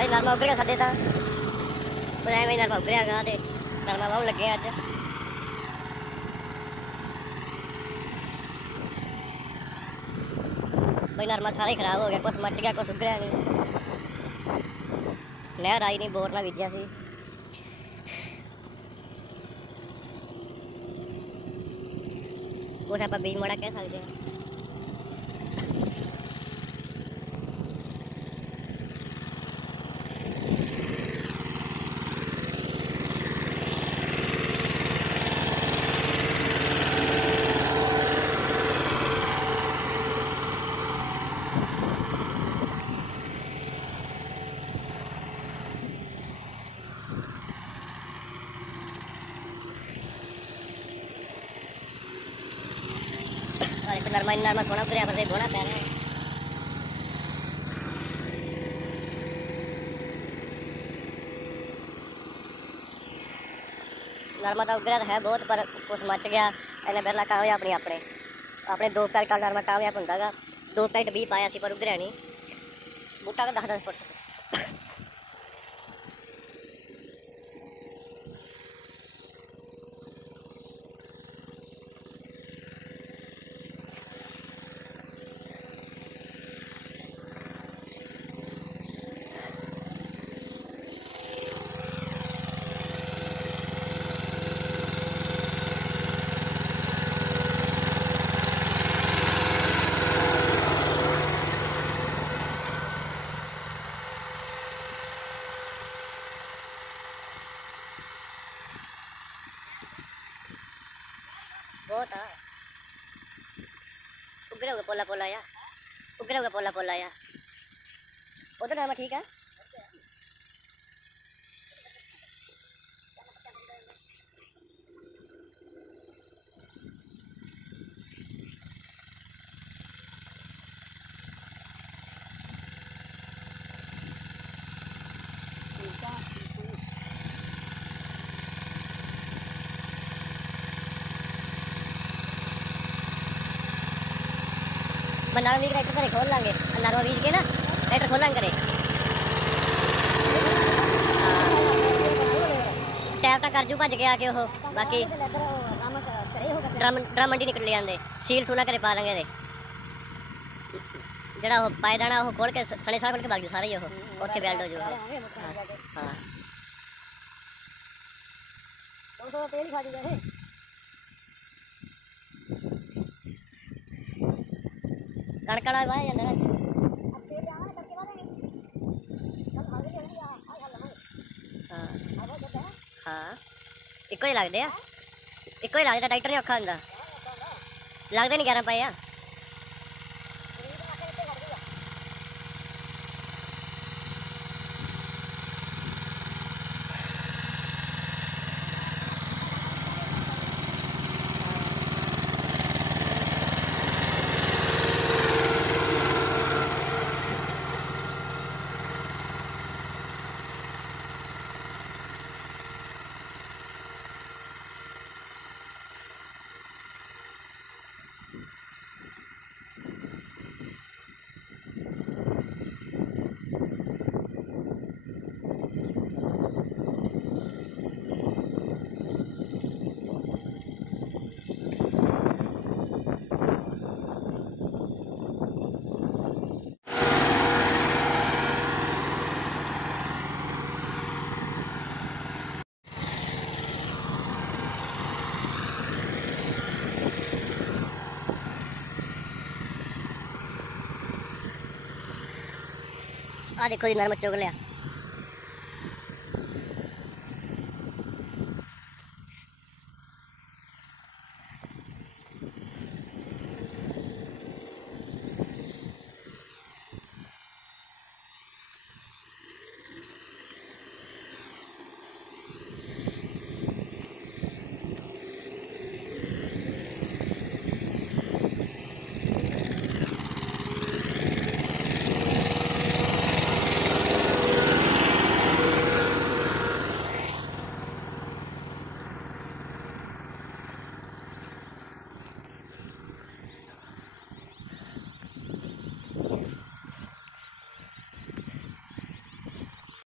भाई नरमा उग गया साडे तां एवें नरमा उग गया गा ते नरमा वाहू लगे अज भाई नरमा सारा ही खराब हो गया कुछ मच गया कुछ उगरिया नहीं नहर आई नहीं बोर ना बीजा सी कुछ आप बीज माड़ा कह सकते हैं नरमा नरमा सोना उतरिया पर बोना पै रहा है नरमा तो उगरिया है बहुत पर कुछ मच गया इन्हें बिरला कामयाब नहीं अपने अपने 2 पैकेट नरमा कामयाब होंगे 2 पैकेट 20 पाया पर उगरिया नहीं बूटा का 10-10 फुट बहुत उगरे होगा पोला पोला या उगरे होगा पोला पोला या उधर नरमा ठीक है नरमा बीज ट्रैक्टर करे खोल लांगे नरमा बीज के ना ट्रैक्टर खोल लांगे करे टैप तक कर जू भज के आके वो बाकी ड्रम मंडी निकल जाते सील सूला करे पा लेंगे जरा पायदाना वो खोल के सने सार खोल के भाग जू सारा ही उत्थे बेल्ट हो जू हाँ कणक वाला वाह जाता है हाँ हाँ इको ही लगते हैं इको ही लगता ट्रैक्टर नहीं औखा होंगे लगते नहीं 11 पाए देखो जी नरमा चुग लिया